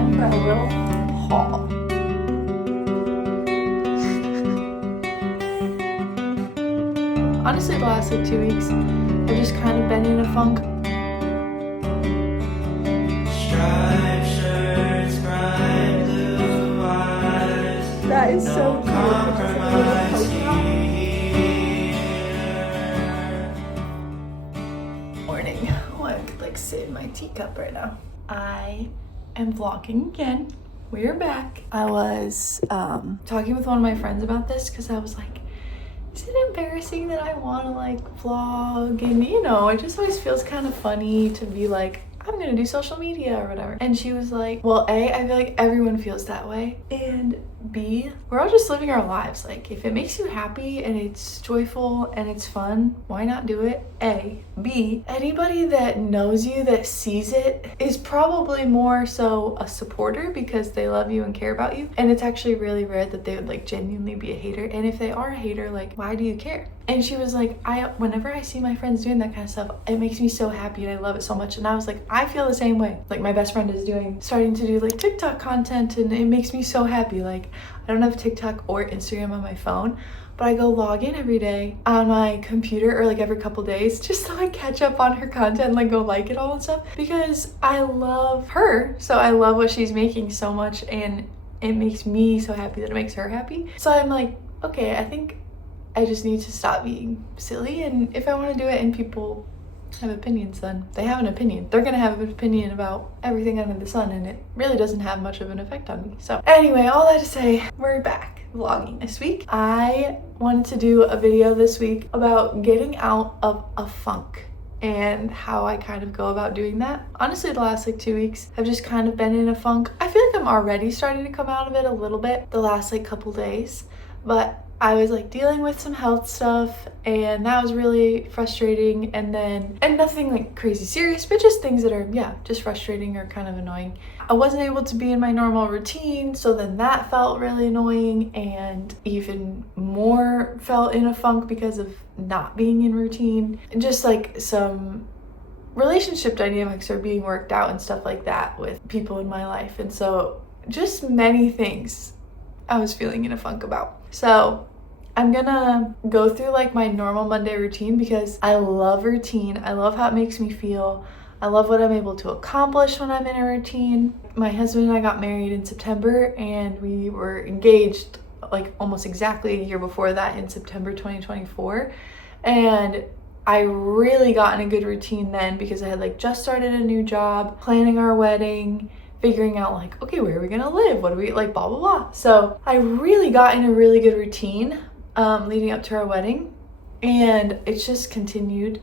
time for a little haul. Honestly, the last 2 weeks, I've just kind of been in a funk. Striped shirts, bright blue eyes. That is so cute. Morning. Oh, I could like sit in my teacup right now. I am vlogging again. We're back. I was talking with one of my friends about this because I was like, is it embarrassing that I want to like vlog? And you know, it just always feels kind of funny to be like, I'm gonna do social media or whatever. And she was like, well, A, I feel like everyone feels that way. And B, we're all just living our lives. Like, if it makes you happy and it's joyful and it's fun, why not do it? A. B, anybody that knows you, that sees it, is probably more so a supporter because they love you and care about you. And it's actually really rare that they would like genuinely be a hater. And if they are a hater, like, why do you care? And she was like, whenever I see my friends doing that kind of stuff, it makes me so happy and I love it so much. And I was like, I feel the same way. Like, my best friend is starting to do like TikTok content and it makes me so happy. Like, I don't have TikTok or Instagram on my phone, but I go log in every day on my computer or like every couple days just to like catch up on her content and like go like it all and stuff because I love her. So I love what she's making so much and it makes me so happy that it makes her happy. So I'm like, okay, I think I just need to stop being silly, and if I want to do it and people have opinions, then they have an opinion. They're gonna have an opinion about everything under the sun, and it really doesn't have much of an effect on me. So anyway, all that to say, we're back vlogging this week. I wanted to do a video this week about getting out of a funk and how I kind of go about doing that. Honestly, the last 2 weeks, I've just kind of been in a funk. I feel like I'm already starting to come out of it a little bit the last couple days, but I was like dealing with some health stuff and that was really frustrating, and nothing like crazy serious, but just things that are, yeah, just frustrating or kind of annoying. I wasn't able to be in my normal routine, so then that felt really annoying, and even more felt in a funk because of not being in routine. And just like some relationship dynamics are being worked out and stuff like that with people in my life. And so just many things I was feeling in a funk about. So I'm gonna go through like my normal Monday routine because I love routine. I love how it makes me feel. I love what I'm able to accomplish when I'm in a routine. My husband and I got married in September and we were engaged like almost exactly a year before that in September 2024. And I really got in a good routine then because I had like just started a new job, planning our wedding, figuring out like, okay, where are we gonna live? What do we like, blah, blah, blah. So I really got in a really good routine leading up to our wedding, and it's just continued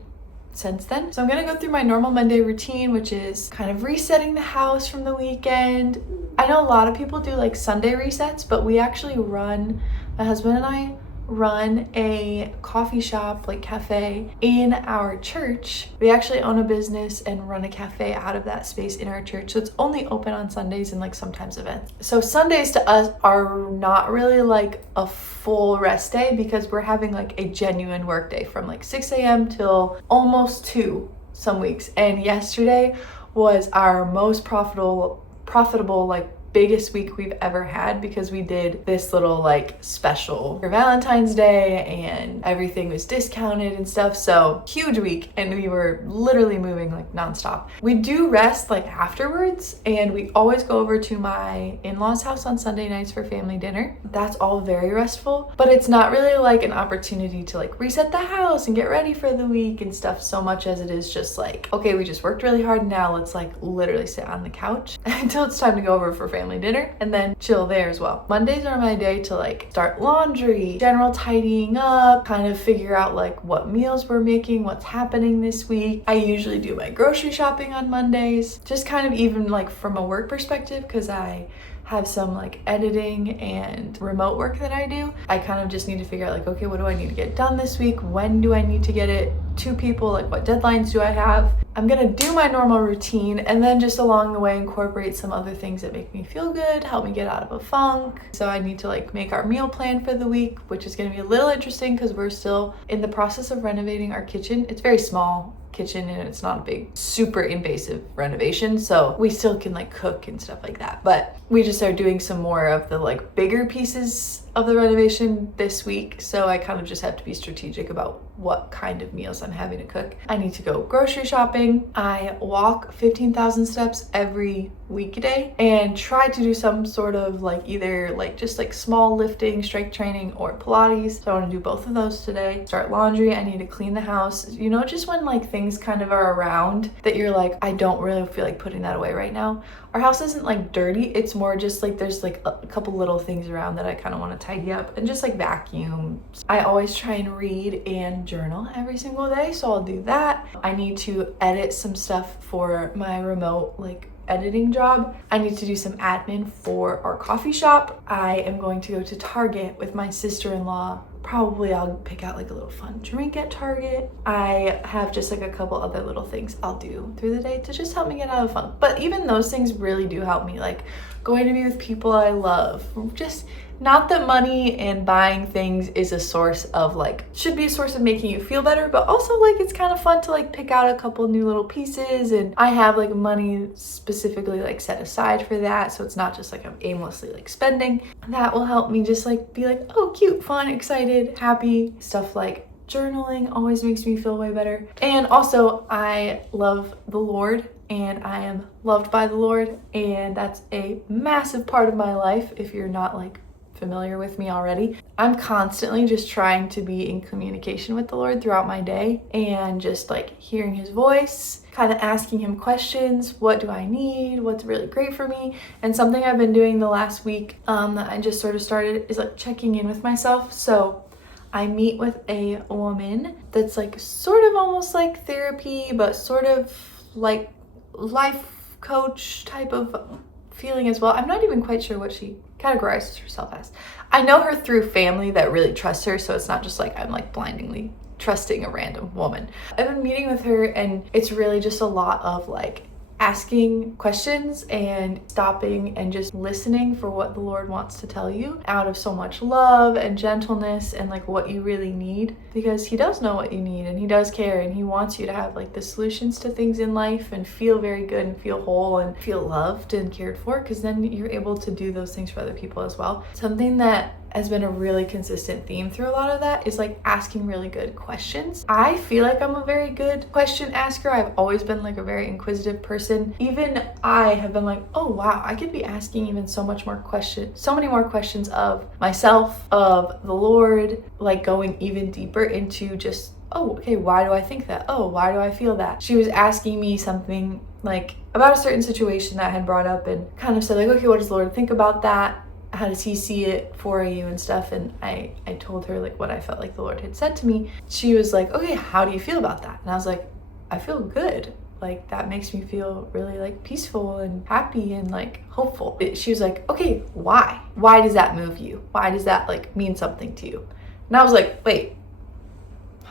since then. So I'm gonna go through my normal Monday routine, which is kind of resetting the house from the weekend. I know a lot of people do like Sunday resets, but we actually my husband and I run a coffee shop, like cafe, in our church. We actually own a business and run a cafe out of that space in our church. So it's only open on Sundays and like sometimes events. So Sundays to us are not really like a full rest day because we're having like a genuine work day from like 6 a.m. till almost 2 some weeks. And yesterday was our most profitable like biggest week we've ever had because we did this little like special for Valentine's Day and everything was discounted and stuff. So huge week, and we were literally moving like nonstop. We do rest like afterwards, and we always go over to my in-laws' house on Sunday nights for family dinner. That's all very restful, but it's not really like an opportunity to like reset the house and get ready for the week and stuff so much as it is just like, okay, we just worked really hard, now let's like literally sit on the couch until it's time to go over for family dinner and then chill there as well. Mondays are my day to like start laundry, general tidying up, kind of figure out like what meals we're making, what's happening this week. I usually do my grocery shopping on Mondays, just kind of even like from a work perspective because I have some like editing and remote work that I do. I kind of just need to figure out like, okay, what do I need to get done this week? When do I need to get it to people? Like, what deadlines do I have? I'm gonna do my normal routine and then just along the way incorporate some other things that make me feel good, help me get out of a funk. So I need to like make our meal plan for the week, which is gonna be a little interesting because we're still in the process of renovating our kitchen. It's very small. kitchen and it's not a big, super invasive renovation. So we still can like cook and stuff like that. But we just are doing some more of the like bigger pieces of the renovation this week. So I kind of just have to be strategic about what kind of meals I'm having to cook. I need to go grocery shopping. I walk 15,000 steps every weekday and try to do some sort of like either like just like small lifting, strength training, or Pilates. So I want to do both of those today. Start laundry. I need to clean the house. You know, just when like things kind of are around that you're like, I don't really feel like putting that away right now. Our house isn't like dirty. It's more just like there's like a couple little things around that I kind of want to tidy up and just like vacuum. I always try and read and journal every single day, so I'll do that. I need to edit some stuff for my remote like editing job. I need to do some admin for our coffee shop. I am going to go to Target with my sister-in-law. Probably I'll pick out like a little fun drink at Target. I have just like a couple other little things I'll do through the day to just help me get out of the funk. But even those things really do help me, like going to be with people I love. Just not that money and buying things is a source of like, should be a source of making you feel better, but also like it's kind of fun to like pick out a couple new little pieces, and I have like money specifically like set aside for that, so it's not just like I'm aimlessly like spending. That will help me just like be like, oh cute, fun, excited, happy. Stuff like journaling always makes me feel way better. And also I love the Lord and I am loved by the Lord, and that's a massive part of my life if you're not like familiar with me already. I'm constantly just trying to be in communication with the Lord throughout my day and just like hearing his voice, kind of asking him questions. What do I need? What's really great for me? And something I've been doing the last week that I just sort of started is like checking in with myself. So I meet with a woman that's like sort of almost like therapy, but sort of like life coach type of feeling as well. I'm not even quite sure what she categorizes herself as. I know her through family that really trusts her, so it's not just like I'm like blindingly trusting a random woman. I've been meeting with her and it's really just a lot of like asking questions and stopping and just listening for what the Lord wants to tell you out of so much love and gentleness and like what you really need, because he does know what you need and he does care and he wants you to have like the solutions to things in life and feel very good and feel whole and feel loved and cared for, because then you're able to do those things for other people as well. Something that has been a really consistent theme through a lot of that is like asking really good questions. I feel like I'm a very good question asker. I've always been like a very inquisitive person. Even I have been like, oh wow, I could be asking even so many more questions of myself, of the Lord, like going even deeper into just, oh, okay, why do I think that? Oh, why do I feel that? She was asking me something like about a certain situation that I had brought up and kind of said like, okay, what does the Lord think about that? How does he see it for you and stuff? And I told her like what I felt like the Lord had said to me. She was like, okay, how do you feel about that? And I was like, I feel good. Like that makes me feel really like peaceful and happy and like hopeful. She was like, okay, why? Why does that move you? Why does that like mean something to you? And I was like, wait,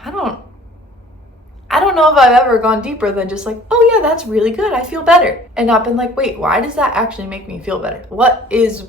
I don't know if I've ever gone deeper than just like, oh yeah, that's really good. I feel better. And not been like, wait, why does that actually make me feel better? What is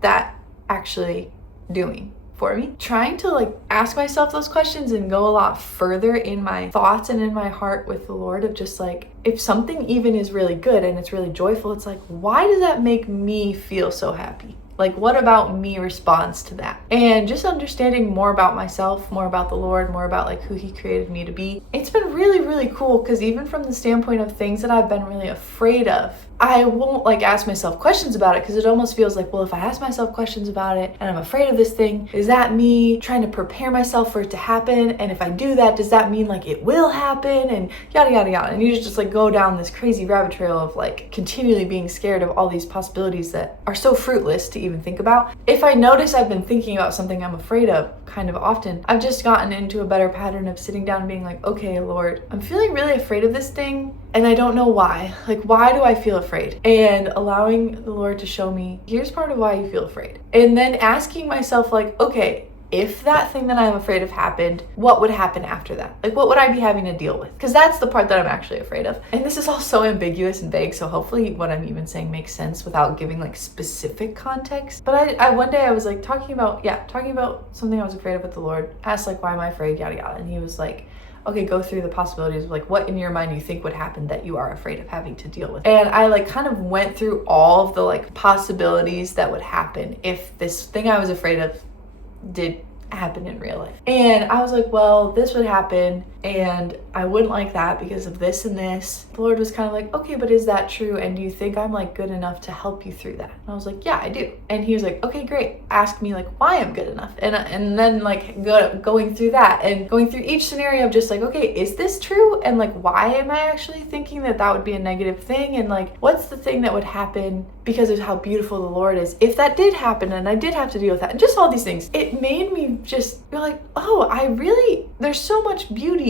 that actually doing for me? Trying to like ask myself those questions and go a lot further in my thoughts and in my heart with the Lord of just like, if something even is really good and it's really joyful, it's like, why does that make me feel so happy? Like, what about me responds to that? And just understanding more about myself, more about the Lord, more about like who he created me to be. It's been really, really cool, because even from the standpoint of things that I've been really afraid of, I won't like ask myself questions about it, because it almost feels like, well, if I ask myself questions about it and I'm afraid of this thing, is that me trying to prepare myself for it to happen? And if I do that, does that mean like it will happen? And yada, yada, yada. And you just like go down this crazy rabbit trail of like continually being scared of all these possibilities that are so fruitless to even think about. If I notice I've been thinking about something I'm afraid of kind of often, I've just gotten into a better pattern of sitting down and being like, okay, Lord, I'm feeling really afraid of this thing and I don't know why. Like, why do I feel afraid? And allowing the Lord to show me, here's part of why you feel afraid. And then asking myself like, okay, if that thing that I'm afraid of happened, what would happen after that? Like, what would I be having to deal with? Because that's the part that I'm actually afraid of. And this is all so ambiguous and vague, so hopefully what I'm even saying makes sense without giving like specific context. But I one day I was like talking about something I was afraid of with the Lord, asked like, why am I afraid, yada yada. And he was like, okay, go through the possibilities of like what in your mind you think would happen that you are afraid of having to deal with. And I like kind of went through all of the like possibilities that would happen if this thing I was afraid of did happen in real life. And I was like, well, this would happen and I wouldn't like that because of this and this. The Lord was kind of like, okay, but is that true? And do you think I'm like good enough to help you through that? And I was like, yeah, I do. And he was like, okay, great. Ask me like why I'm good enough. And then like going through that and going through each scenario of just like, okay, is this true? And like, why am I actually thinking that that would be a negative thing? And like, what's the thing that would happen because of how beautiful the Lord is if that did happen and I did have to deal with that? And just all these things. It made me just be like, oh, there's so much beauty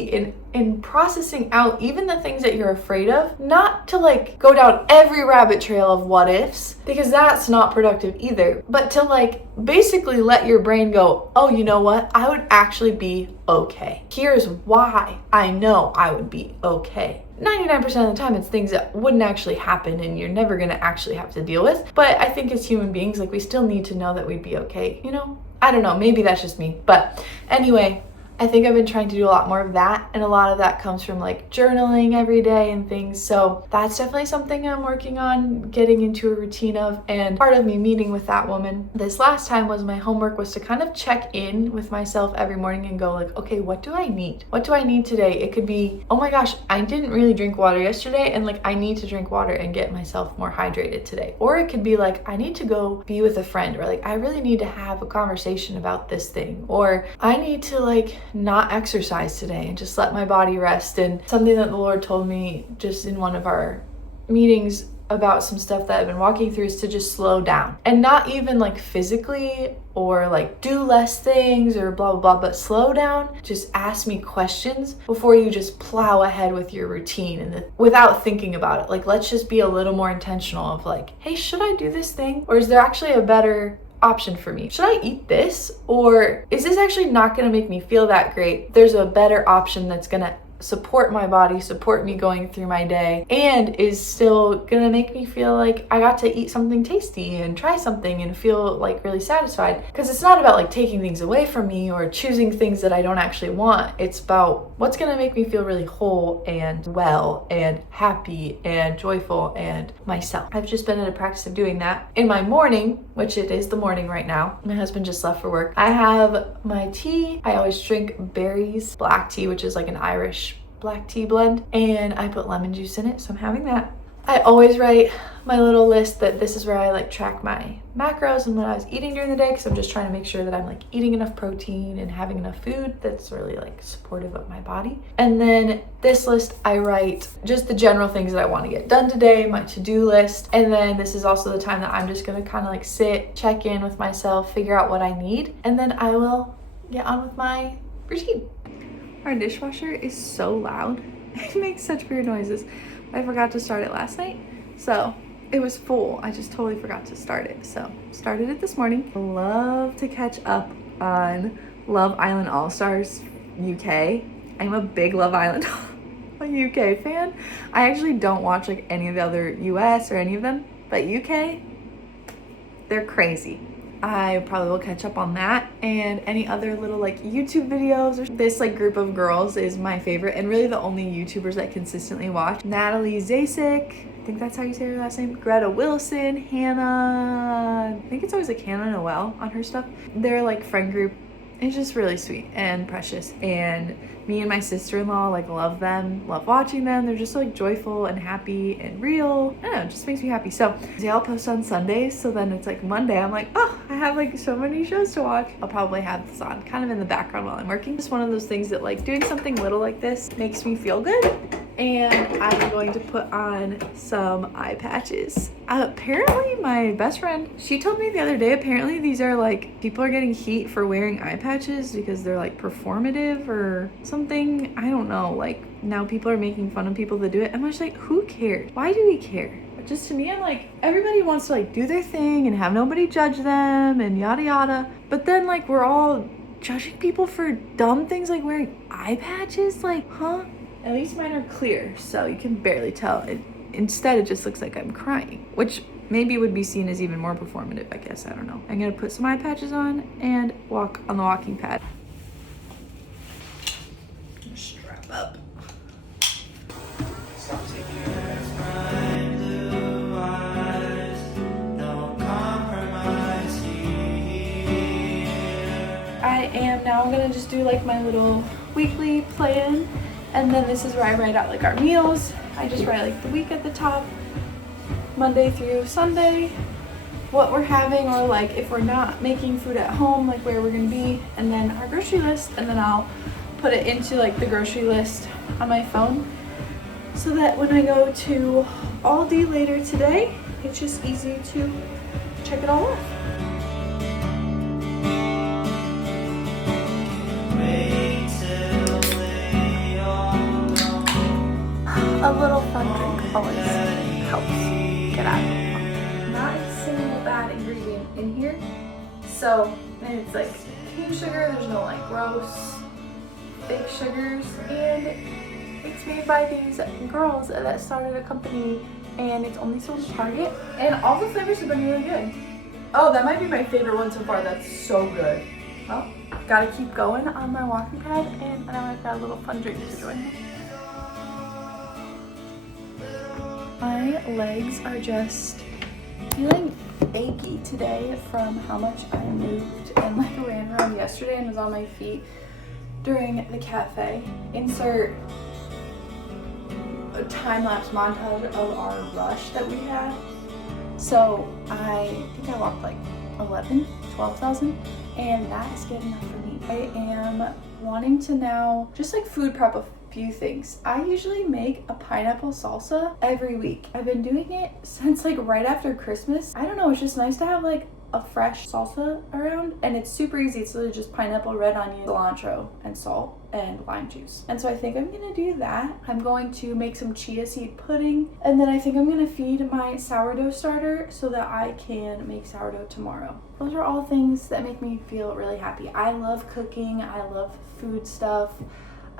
in processing out even the things that you're afraid of, not to like go down every rabbit trail of what ifs, because that's not productive either, but to like basically let your brain go, oh, you know what? I would actually be okay. Here's why I know I would be okay. 99% of the time it's things that wouldn't actually happen and you're never going to actually have to deal with. But I think as human beings, like we still need to know that we'd be okay, you know? I don't know, maybe that's just me. But anyway, I think I've been trying to do a lot more of that, and a lot of that comes from like journaling every day and things. So that's definitely something I'm working on getting into a routine of. And part of me meeting with that woman this last time was my homework was to kind of check in with myself every morning and go like, okay, what do I need? What do I need today? It could be, oh my gosh, I didn't really drink water yesterday and like I need to drink water and get myself more hydrated today. Or it could be like, I need to go be with a friend, or like I really need to have a conversation about this thing, or I need to like not exercise today and just let my body rest. And something that the Lord told me just in one of our meetings about some stuff that I've been walking through is to just slow down, and not even like physically or like do less things or blah blah blah, but slow down. Just ask me questions before you just plow ahead with your routine and without thinking about it. Like, let's just be a little more intentional of like, hey, should I do this thing, or is there actually a better option for me? Should I eat this, or is this actually not going to make me feel that great? There's a better option that's going to support my body, support me going through my day, and is still gonna make me feel like I got to eat something tasty and try something and feel like really satisfied. Because it's not about like taking things away from me or choosing things that I don't actually want. It's about what's gonna make me feel really whole and well and happy and joyful and myself. I've just been in a practice of doing that in my morning, which it is the morning right now. My husband just left for work. I have my tea. I always drink berries black tea, which is like an Irish black tea blend, and I put lemon juice in it, so I'm having that. I always write my little list that this is where I like track my macros and what I was eating during the day, because I'm just trying to make sure that I'm like eating enough protein and having enough food that's really like supportive of my body. And then this list I write just the general things that I want to get done today, my to-do list. And then this is also the time that I'm just gonna kind of like sit, check in with myself, figure out what I need, and then I will get on with my routine. Our dishwasher is so loud. It makes such weird noises. I forgot to start it last night, so it was full. I just totally forgot to start it. So started it this morning. I love to catch up on Love Island All-Stars UK. I'm a big Love Island UK fan. I actually don't watch like any of the other US or any of them, but UK, they're crazy. I probably will catch up on that and any other little like YouTube videos. This like group of girls is my favorite and really the only YouTubers that I consistently watch. Natalie Zasek, I think that's how you say her last name. Greta Wilson, Hannah, I think it's always like Hannah Noel on her stuff. Their like friend group is just really sweet and precious, and me and my sister-in-law like love them, love watching them. They're just like joyful and happy and real. I don't know, it just makes me happy. So they all post on Sundays, so then it's like Monday I'm like, oh, I have like so many shows to watch. I'll probably have this on kind of in the background while I'm working. Just one of those things that like doing something little like this makes me feel good. And I'm going to put on some eye patches. Apparently my best friend, she told me the other day, apparently these are like, people are getting heat for wearing eye patches because they're like performative or something. I don't know, like now people are making fun of people that do it. I'm just like, who cares? Why do we care? Just to me, I'm like, everybody wants to like do their thing and have nobody judge them and yada yada. But then like we're all judging people for dumb things like wearing eye patches, like, huh? At least mine are clear, so you can barely tell. Instead, it just looks like I'm crying, which maybe would be seen as even more performative, I guess. I don't know. I'm gonna put some eye patches on and walk on the walking pad. Strap I am now gonna just do like my little weekly plan, and then this is where I write out like our meals. I just write like the week at the top, Monday through Sunday, what we're having, or like if we're not making food at home, like where we're gonna be, and then our grocery list, and then I'll put it into like the grocery list on my phone so that when I go to Aldi later today, it's just easy to check it all off. A little fun drink always helps get out of it. Not a single bad ingredient in here. So, and it's like cane sugar, there's no like gross fake sugars, and it's made by these girls that started a company, and it's only sold at Target, and all the flavors have been really good. Oh, that might be my favorite one so far. That's so good. Well, gotta keep going on my walking pad, and now I've got a little fun drink to join. My legs are just feeling achy today from how much I moved and like ran around yesterday and was on my feet during the cafe. Insert a time-lapse montage of our rush that we had. So I think I walked like 12,000, and that is good enough for me. I am wanting to now just like food prep a few things. I usually make a pineapple salsa every week. I've been doing it since like right after Christmas. I don't know, it's just nice to have like a fresh salsa around, and it's super easy. It's literally just pineapple, red onion, cilantro, and salt, and lime juice. And so I think I'm gonna do that. I'm going to make some chia seed pudding, and then I think I'm gonna feed my sourdough starter so that I can make sourdough tomorrow. Those are all things that make me feel really happy. I love cooking, I love food stuff,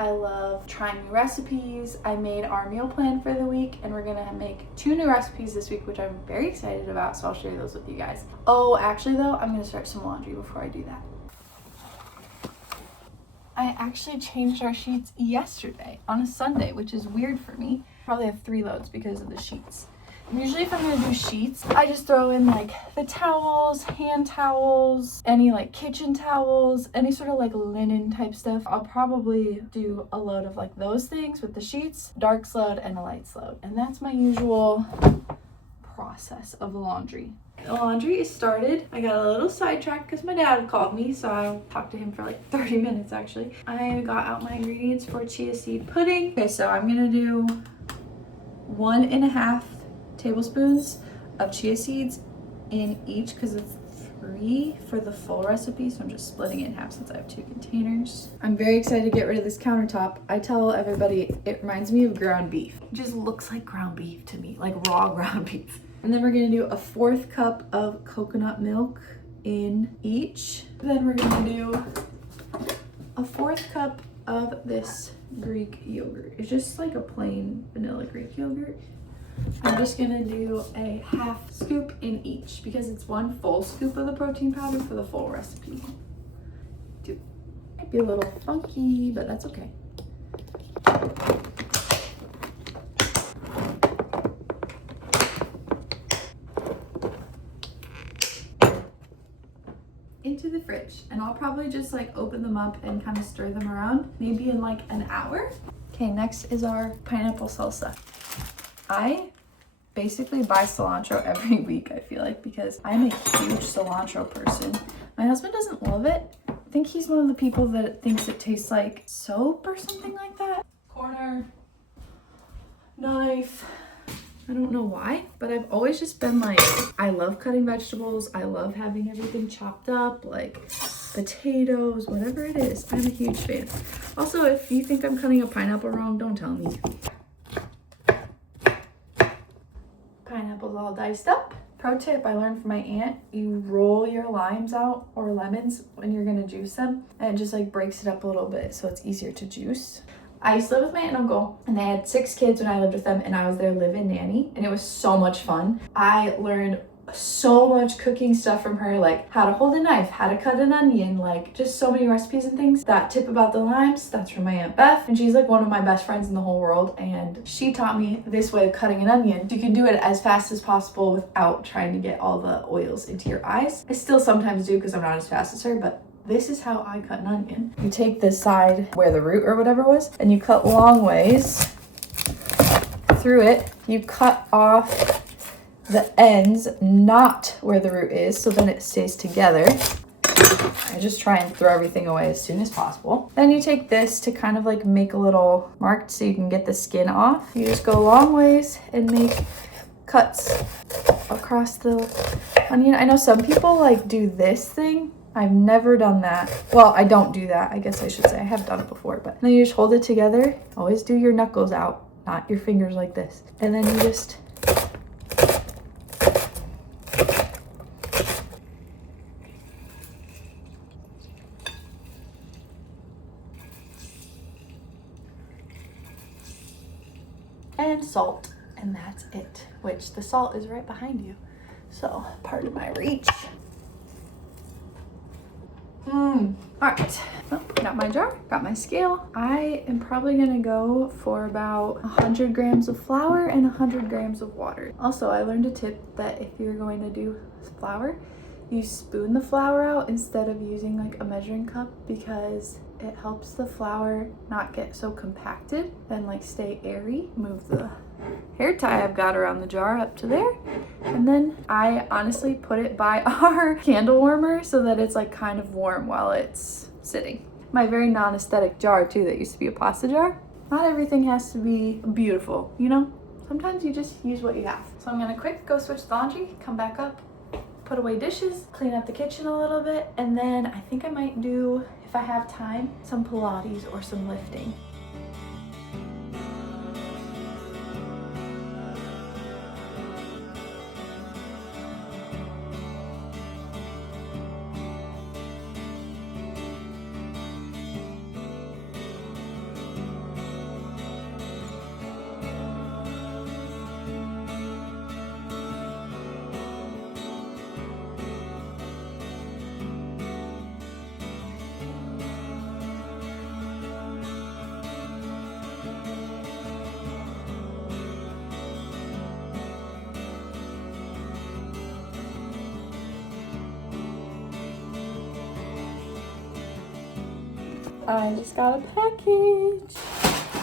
I love trying new recipes. I made our meal plan for the week, and we're gonna make 2 new recipes this week, which I'm very excited about, so I'll share those with you guys. Oh, actually though, I'm gonna start some laundry before I do that. I actually changed our sheets yesterday on a Sunday, which is weird for me. Probably have 3 loads because of the sheets. Usually if I'm gonna do sheets, I just throw in like the towels, hand towels, any like kitchen towels, any sort of like linen type stuff. I'll probably do a load of like those things with the sheets, darks load and a lights load. And that's my usual process of laundry. The laundry is started. I got a little sidetracked because my dad called me, so I talked to him for like 30 minutes actually. I got out my ingredients for chia seed pudding. Okay, so I'm gonna do 1.5 tablespoons of chia seeds in each because it's 3 for the full recipe, so I'm just splitting it in half since I have 2 containers. I'm very excited to get rid of this countertop. I tell everybody it reminds me of ground beef. It just looks like ground beef to me, like raw ground beef. And then we're gonna do a 1/4 cup of coconut milk in each. Then we're gonna do a 1/4 cup of this Greek yogurt. It's just like a plain vanilla Greek yogurt. I'm just gonna do a 1/2 scoop in each because it's 1 full scoop of the protein powder for the full recipe. Might be a little funky, but that's okay. Into the fridge, and I'll probably just like open them up and kind of stir them around, maybe in like an hour. Okay, next is our pineapple salsa. I basically buy cilantro every week, I feel like, because I'm a huge cilantro person. My husband doesn't love it. I think he's one of the people that thinks it tastes like soap or something like that. Corner, knife. I don't know why, but I've always just been like, I love cutting vegetables. I love having everything chopped up, like potatoes, whatever it is. I'm a huge fan. Also, if you think I'm cutting a pineapple wrong, don't tell me. Pineapple's all diced up. Pro tip I learned from my aunt, you roll your limes out or lemons when you're gonna juice them, and it just like breaks it up a little bit so it's easier to juice. I used to live with my aunt and uncle, and they had 6 kids when I lived with them, and I was their live-in nanny, and it was so much fun. I learned so much cooking stuff from her, like how to hold a knife, how to cut an onion, like just so many recipes and things. That tip about the limes, that's from my Aunt Beth, and she's like one of my best friends in the whole world, and she taught me this way of cutting an onion. You can do it as fast as possible without trying to get all the oils into your eyes. I still sometimes do because I'm not as fast as her, but This is how I cut an onion. You take this side where the root or whatever was, and you cut long ways through it. You cut off the ends, not where the root is, so then it stays together. I just try and throw everything away as soon as possible. Then you take this to kind of like make a little mark so you can get the skin off. You just go long ways and make cuts across the onion. I know some people like do this thing. I've never done that. Well, I don't do that. I guess I should say I have done it before, but then you just hold it together. Always do your knuckles out, not your fingers like this. And then you just and salt, and that's it, which the salt is right behind you, so pardon my reach. All right, well, got my jar, got my scale. I am probably gonna go for about 100 grams of flour and 100 grams of water. Also, I learned a tip that if you're going to do flour, you spoon the flour out instead of using like a measuring cup, because it helps the flour not get so compacted and like stay airy. Move the hair tie I've got around the jar up to there. And then I honestly put it by our candle warmer so that it's like kind of warm while it's sitting. My very non-aesthetic jar too that used to be a pasta jar. Not everything has to be beautiful, you know? Sometimes you just use what you have. So I'm gonna quick go switch the laundry, come back up, put away dishes, clean up the kitchen a little bit, and then I think I might do, if I have time, some Pilates or some lifting. I just got a package.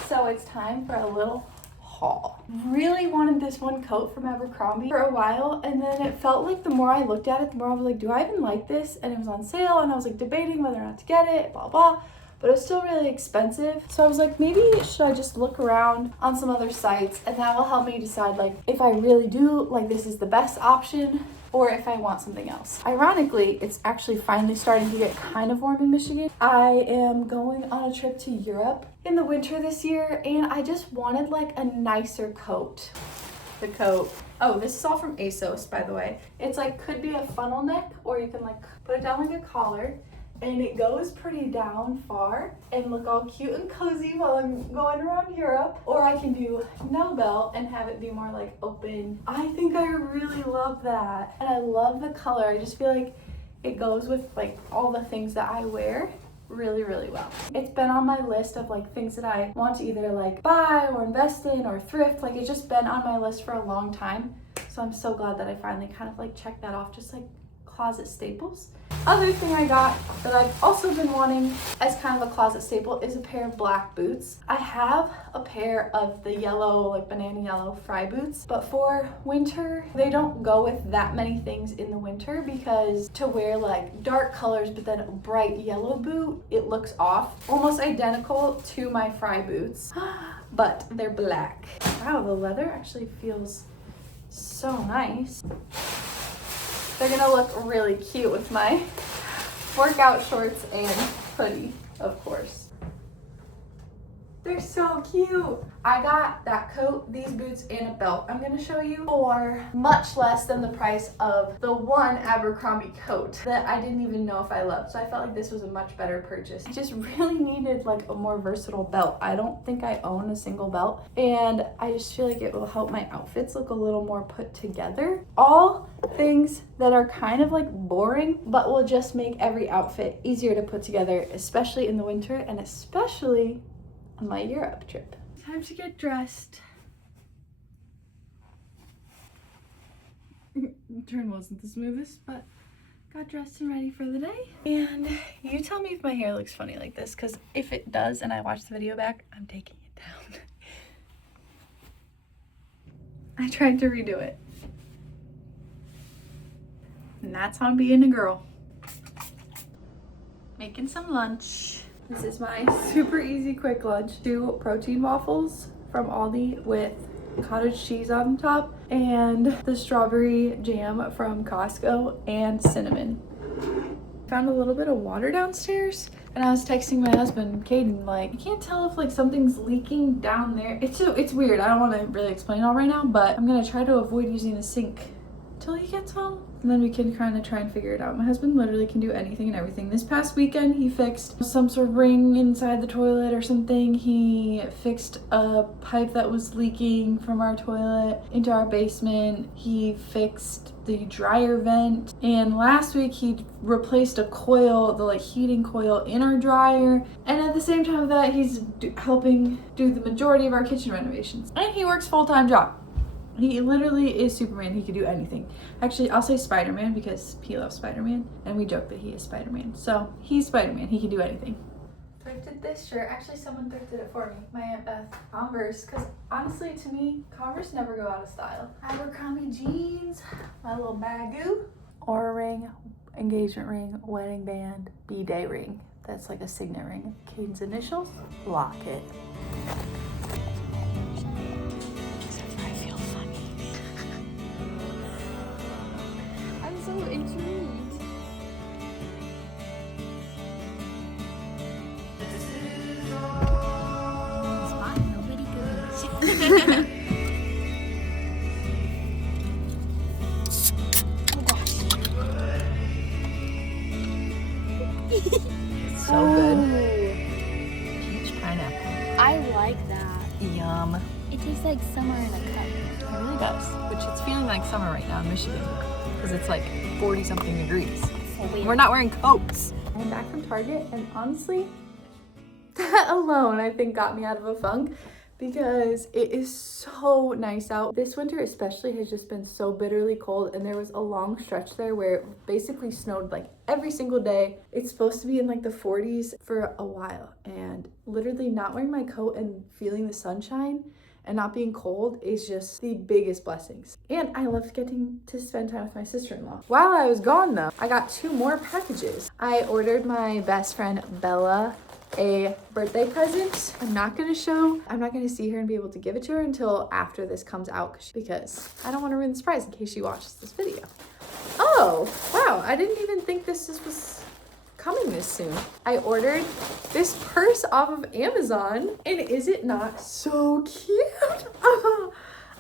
So it's time for a little haul. Really wanted this one coat from Abercrombie for a while, and then it felt like the more I looked at it, the more I was like, do I even like this? And it was on sale, and I was like debating whether or not to get it, blah, blah. But it was still really expensive. So I was like, maybe should I just look around on some other sites, and that will help me decide like if I really do like this is the best option, or if I want something else. Ironically, it's actually finally starting to get kind of warm in Michigan. I am going on a trip to Europe in the winter this year, and I just wanted like a nicer coat. The coat, oh, this is all from ASOS, by the way. It's like, could be a funnel neck, or you can like put it down like a collar, and it goes pretty down far and look all cute and cozy while I'm going around Europe. Or I can do no belt and have it be more like open. I think I really love that. And I love the color. I just feel like it goes with like all the things that I wear really, really well. It's been on my list of like things that I want to either like buy or invest in or thrift. Like it's just been on my list for a long time. So I'm so glad that I finally kind of like checked that off, just like closet staples. Other thing I got that I've also been wanting as kind of a closet staple is a pair of black boots. I have a pair of the yellow, like banana yellow Fry boots, but for winter, they don't go with that many things in the winter, because to wear like dark colors but then a bright yellow boot, it looks off. Almost identical to my Fry boots, but they're black. Wow, the leather actually feels so nice. They're gonna look really cute with my workout shorts and hoodie, of course. They're so cute. I got that coat, these boots, and a belt I'm gonna show you for much less than the price of the one Abercrombie coat that I didn't even know if I loved. So I felt like this was a much better purchase. I just really needed like a more versatile belt. I don't think I own a single belt, and I just feel like it will help my outfits look a little more put together. All things that are kind of like boring, but will just make every outfit easier to put together, especially in the winter and especially on my Europe trip. Time to get dressed. Turn wasn't the smoothest, but got dressed and ready for the day. And you tell me if my hair looks funny like this, because if it does and I watch the video back, I'm taking it down. I tried to redo it. And that's on being a girl. Making some lunch. This is my super easy quick lunch. 2 protein waffles from Aldi with cottage cheese on top and the strawberry jam from Costco and cinnamon. Found a little bit of water downstairs and I was texting my husband, Caden, like, you can't tell if like something's leaking down there. It's weird. I don't want to really explain it all right now, but I'm gonna try to avoid using the sink till he gets home. And then we can kind of try and figure it out. My husband literally can do anything and everything. This past weekend, he fixed some sort of ring inside the toilet or something. He fixed a pipe that was leaking from our toilet into our basement. He fixed the dryer vent. And last week, he replaced a coil, the like heating coil in our dryer. And at the same time of that, he's helping do the majority of our kitchen renovations. And he works full-time job. He literally is Superman. He could do anything. Actually, I'll say Spider-Man because he loves Spider-Man. And we joke that he is Spider-Man. So he's Spider-Man. He can do anything. Thrifted this shirt. Actually, someone thrifted it for me. My Aunt Beth. Converse. Because honestly, to me, Converse never go out of style. Abercrombie jeans. My little bagoo. Aura ring. Engagement ring. Wedding band. B-day ring. That's like a signet ring. Caden's initials. Locket. So intrigued. Spot nobody goes. Oh gosh. So good. Peach pineapple. I like that. Yum. It tastes like summer in a cup. It really does. Which it's feeling like summer right now in Michigan. Because it's like 40-something degrees. So weird. We're not wearing coats. I'm back from Target and honestly, that alone I think got me out of a funk because it is so nice out. This winter especially has just been so bitterly cold and there was a long stretch there where it basically snowed like every single day. It's supposed to be in like the 40s for a while and literally not wearing my coat and feeling the sunshine and not being cold is just the biggest blessings. And I loved getting to spend time with my sister-in-law. While I was gone though, I got 2 more packages. I ordered my best friend Bella a birthday present. I'm not gonna see her and be able to give it to her until after this comes out because I don't want to ruin the surprise in case she watches this video. Oh, wow, I didn't even think this was coming this soon. I ordered this purse off of Amazon and is it not so cute?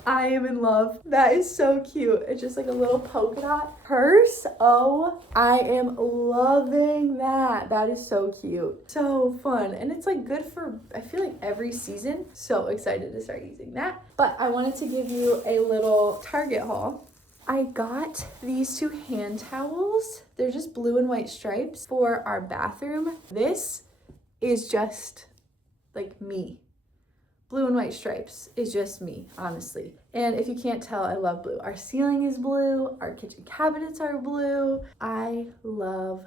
I am in love. That is so cute. It's just like a little polka dot purse. Oh, I am loving that. That is so cute. So fun. And it's like good for, I feel like every season. So excited to start using that. But I wanted to give you a little Target haul. I got these 2 hand towels. They're just blue and white stripes for our bathroom. This is just like me. Blue and white stripes is just me, honestly. And if you can't tell, I love blue. Our ceiling is blue. Our kitchen cabinets are blue. I love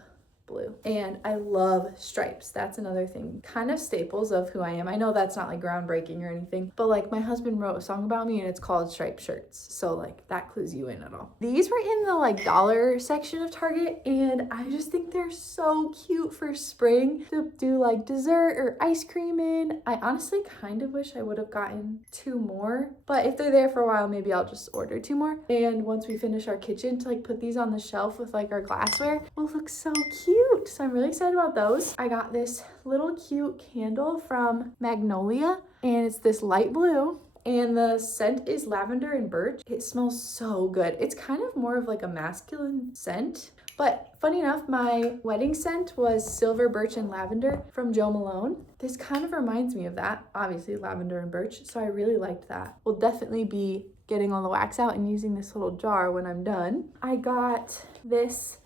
blue. And I love stripes. That's another thing. Kind of staples of who I am. I know that's not like groundbreaking or anything, but like my husband wrote a song about me and it's called Striped Shirts. So like that clues you in at all. These were in the like dollar section of Target and I just think they're so cute for spring to do like dessert or ice cream in. I honestly kind of wish I would have gotten 2 more, but if they're there for a while, maybe I'll just order 2 more. And once we finish our kitchen to like put these on the shelf with like our glassware will look so cute. So I'm really excited about those. I got this little cute candle from Magnolia and it's this light blue and the scent is lavender and birch. It smells so good. It's kind of more of like a masculine scent, but funny enough, my wedding scent was silver birch and lavender from Jo Malone. This kind of reminds me of that, obviously lavender and birch. So I really liked that. We'll definitely be getting all the wax out and using this little jar when I'm done. I got this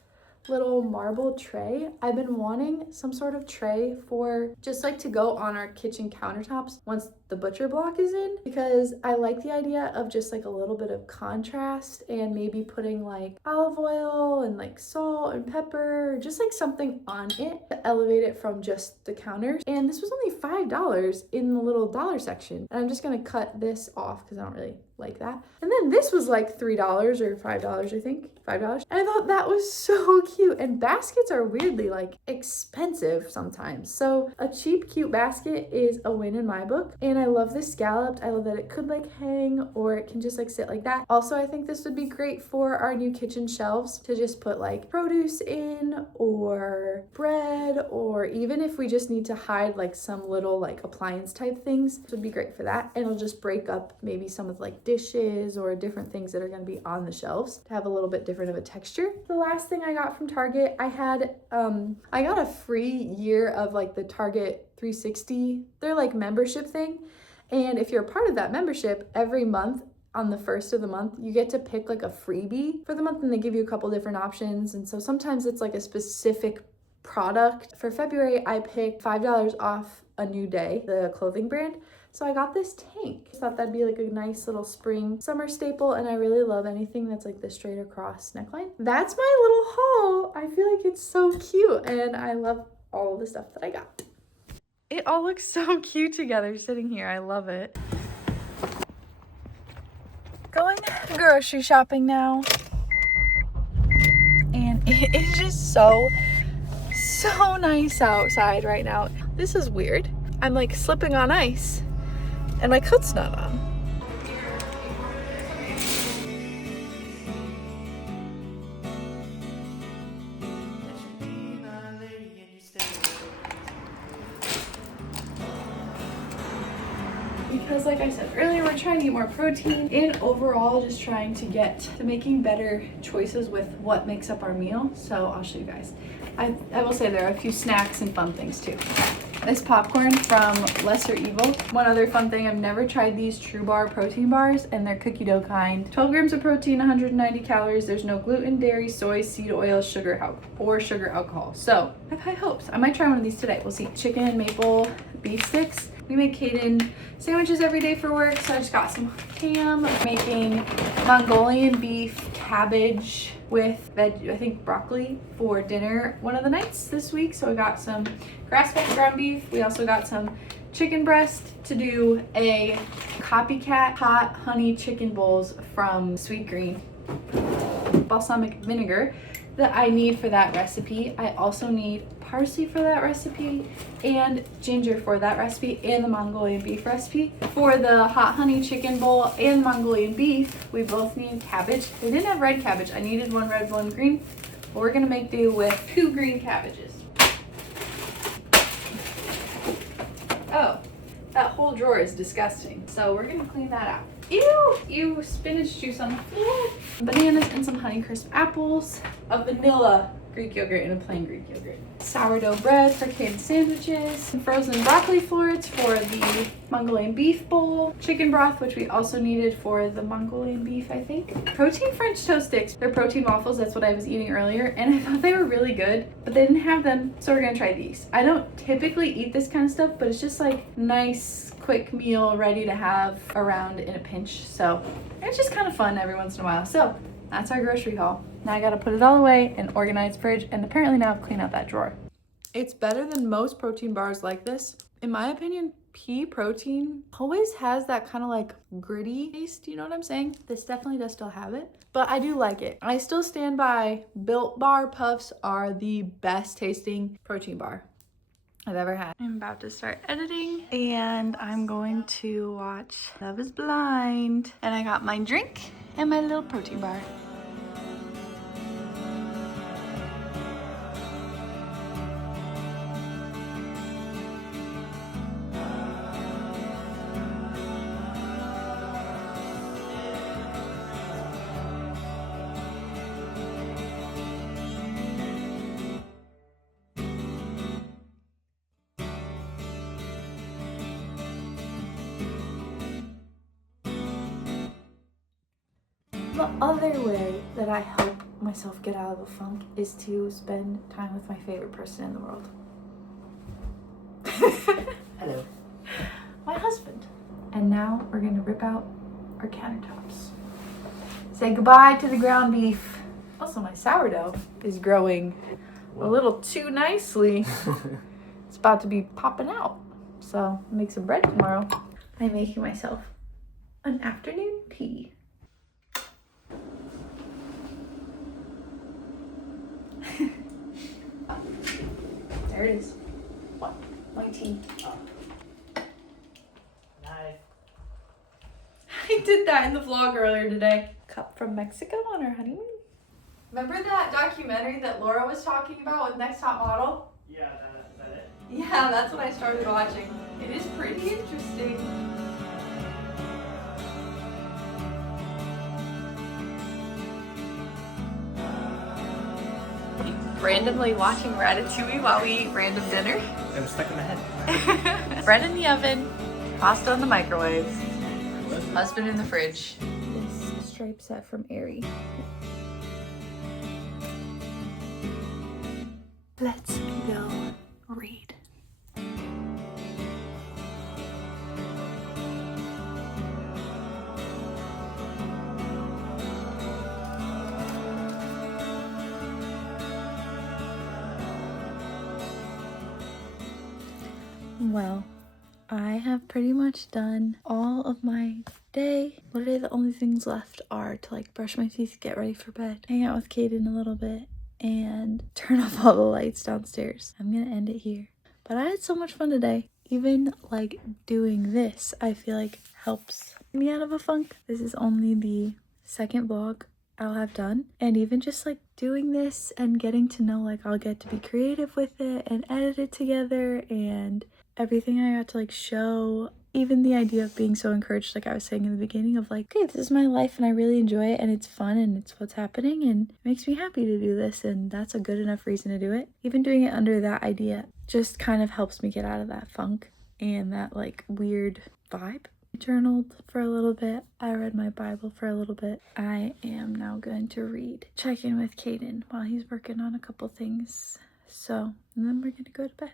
little marble tray. I've been wanting some sort of tray for just like to go on our kitchen countertops once the butcher block is in, because I like the idea of just like a little bit of contrast and maybe putting like olive oil and like salt and pepper, just like something on it to elevate it from just the counters. And this was only $5 in the little dollar section. And I'm just gonna cut this off because I don't really like that. And then this was like $3 or $5, I think. $5. And I thought that was so cute. And baskets are weirdly like expensive sometimes. So a cheap, cute basket is a win in my book. And I love this scalloped. I love that it could like hang or it can just like sit like that. Also, I think this would be great for our new kitchen shelves to just put like produce in or bread, or even if we just need to hide like some little like appliance type things, this would be great for that. And it'll just break up maybe some of like dishes or different things that are going to be on the shelves to have a little bit different of a texture. The last thing I got from Target, I got a free year of like the Target 360, they're like membership thing. And if you're a part of that membership, every month on the first of the month, you get to pick like a freebie for the month, and they give you a couple different options. And so sometimes it's like a specific product. For February, I picked $5 off A New Day, the clothing brand. So I got this tank. I thought that'd be like a nice little spring summer staple, and I really love anything that's like the straight across neckline. That's my little haul. I feel like it's so cute, and I love all the stuff that I got. It all looks so cute together sitting here. I love it. Going grocery shopping now. And it is just so nice outside right now. This is weird. I'm like slipping on ice and my coat's not on. Because like I said earlier, we're trying to get more protein and overall just trying to get to making better choices with what makes up our meal. So I'll show you guys. I will say there are a few snacks and fun things too. This popcorn from Lesser Evil. One other fun thing, I've never tried these True Bar protein bars, and they're cookie dough kind. 12 grams of protein, 190 calories. There's no gluten, dairy, soy, seed oil, sugar alcohol. So I have high hopes. I might try one of these today. We'll see. Chicken and maple beef sticks. We make Kaden sandwiches every day for work, so I just got some ham. I'm making Mongolian beef cabbage with I think broccoli for dinner one of the nights this week. So I got some grass-fed ground beef. We also got some chicken breast to do a copycat hot honey chicken bowls from Sweet Green. Balsamic vinegar that I need for that recipe. I also need parsley for that recipe and ginger for that recipe and the Mongolian beef recipe. For the hot honey chicken bowl and Mongolian beef, we both need cabbage. They didn't have red cabbage. I needed one red, one green. But we're gonna make do with 2 green cabbages. Oh, that whole drawer is disgusting. So we're gonna clean that out. Ew, spinach juice on the floor. Bananas and some Honeycrisp apples, a vanilla Greek yogurt and a plain Greek yogurt. Sourdough bread for canned sandwiches, some frozen broccoli florets for the Mongolian beef bowl, chicken broth, which we also needed for the Mongolian beef, I think. Protein French toast sticks. They're protein waffles, that's what I was eating earlier, and I thought they were really good, but they didn't have them, so we're gonna try these. I don't typically eat this kind of stuff, but it's just like nice, quick meal ready to have around in a pinch, so it's just kind of fun every once in a while. So that's our grocery haul. Now I gotta put it all away and organize fridge, and apparently now clean out that drawer. It's better than most protein bars like this. In my opinion, pea protein always has that kind of like gritty taste, you know what I'm saying? This definitely does still have it, but I do like it. I still stand by Built Bar Puffs are the best tasting protein bar I've ever had. I'm about to start editing and I'm going to watch Love is Blind. And I got my drink and my little protein bar. The other way that I help myself get out of a funk is to spend time with my favorite person in the world. Hello. My husband. And now we're gonna rip out our countertops. Say goodbye to the ground beef. Also, my sourdough is growing a little too nicely. It's about to be popping out. So I'll make some bread tomorrow. I'm making myself an afternoon tea. There it is. What? My tea. Oh. Nice. I did that in the vlog earlier today. Cup from Mexico on our honeymoon. Remember that documentary that Laura was talking about with Next Top Model? Yeah, is that it? Yeah, that's what I started watching. It is pretty interesting. Randomly watching Ratatouille while we eat random dinner. It was stuck in my head. Bread in the oven, pasta in the microwave, husband in the fridge. This stripe set from Aerie. Let's go read. Well, I have pretty much done all of my day. Literally the only things left are to like brush my teeth, get ready for bed, hang out with Kaden a little bit, and turn off all the lights downstairs. I'm gonna end it here. But I had so much fun today. Even like doing this, I feel like helps me out of a funk. This is only the second vlog I'll have done, and even just like doing this and getting to know, like I'll get to be creative with it and edit it together, and everything I got to like show, even the idea of being so encouraged, like I was saying in the beginning, of like, okay, this is my life and I really enjoy it and it's fun and it's what's happening and it makes me happy to do this, and that's a good enough reason to do it. Even doing it under that idea just kind of helps me get out of that funk and that like weird vibe. I journaled for a little bit. I read my Bible for a little bit. I am now going to read. Check in with Kaden while he's working on a couple things. So, and then we're gonna go to bed.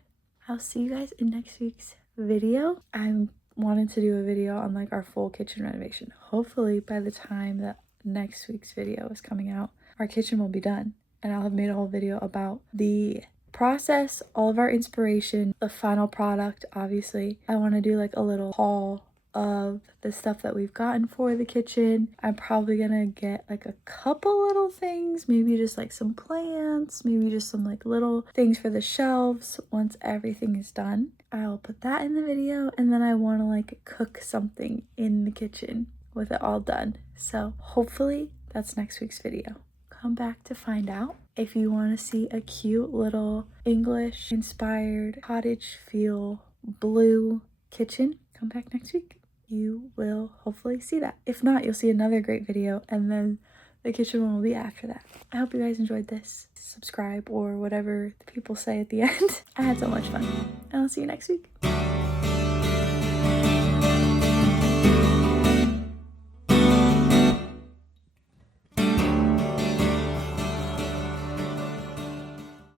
I'll see you guys in next week's video. I'm wanting to do a video on like our full kitchen renovation. Hopefully by the time that next week's video is coming out, our kitchen will be done and I'll have made a whole video about the process, all of our inspiration, the final product. Obviously, I want to do like a little haul of the stuff that we've gotten for the kitchen. I'm probably gonna get like a couple little things, maybe just like some plants, maybe just some like little things for the shelves. Once everything is done, I'll put that in the video, and then I want to like cook something in the kitchen with it all done. So hopefully that's next week's video. Come back to find out. If you want to see a cute little English inspired cottage feel blue kitchen, come back next week. You will hopefully see that. If not, you'll see another great video, and then the kitchen one will be after that. I hope you guys enjoyed this. Subscribe or whatever the people say at the end. I had so much fun, and I'll see you next week.